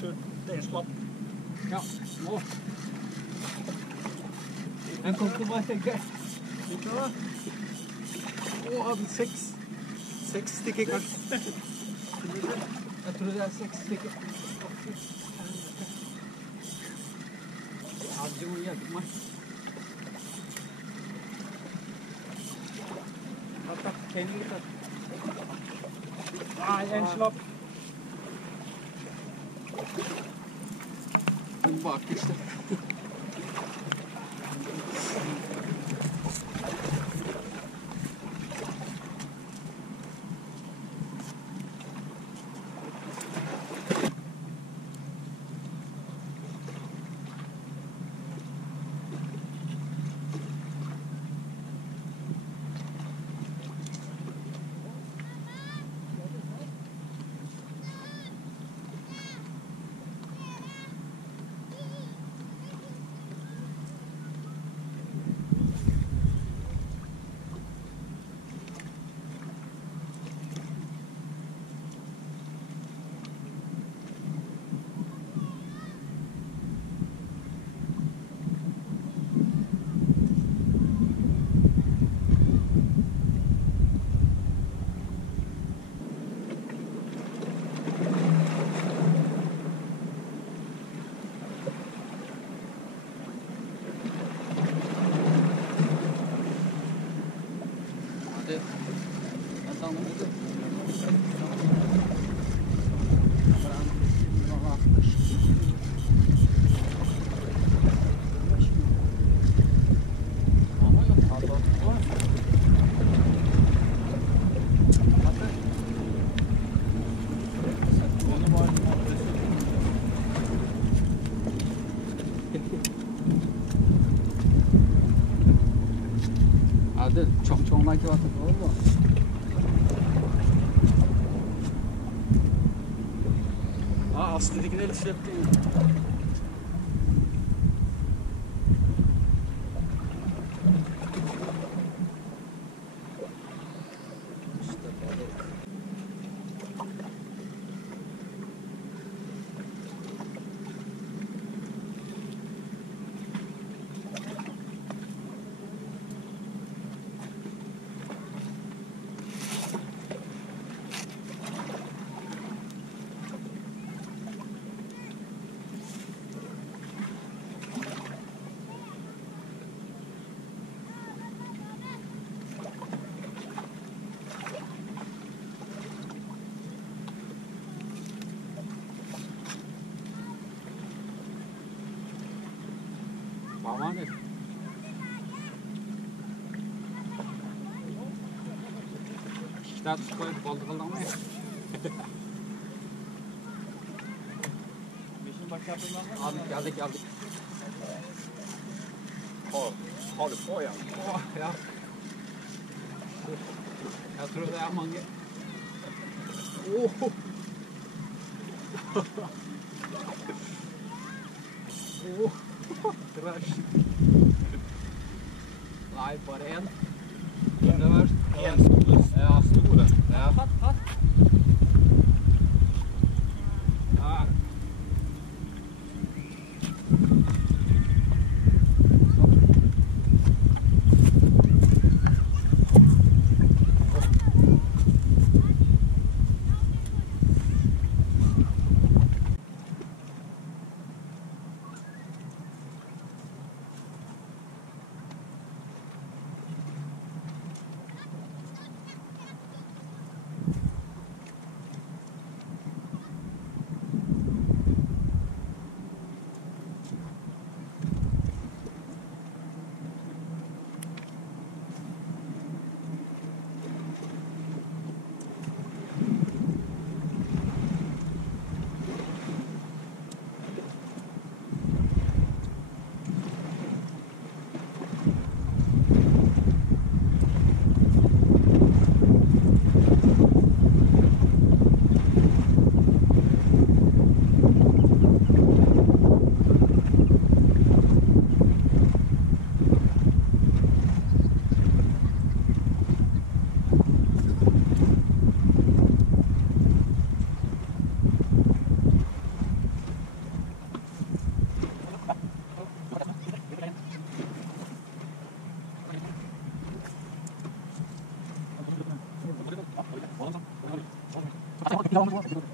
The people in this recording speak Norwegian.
Den slapp. Ja, nå. Den kom til meg, tenker jeg. Ikke da? Hadde 6 stykker kanskje. Jeg tror det er 6 stykker. Ja, du må hjelpe meg. Ja, takk. Kjenner litt. Nei, en slapp. Den bakerste. Çok like var tabii oldu. Aslı'dakileri hissettim. Aman et. İşte tuş koyup balık alamayız. Beşin başardılar mı? Aldık geldik. Har du på, ja? Ja. Jeg tror det er mange. Trash. Nei, bare en. Det var en store. Ja, store. Ja. Hatt. Ja. Huh?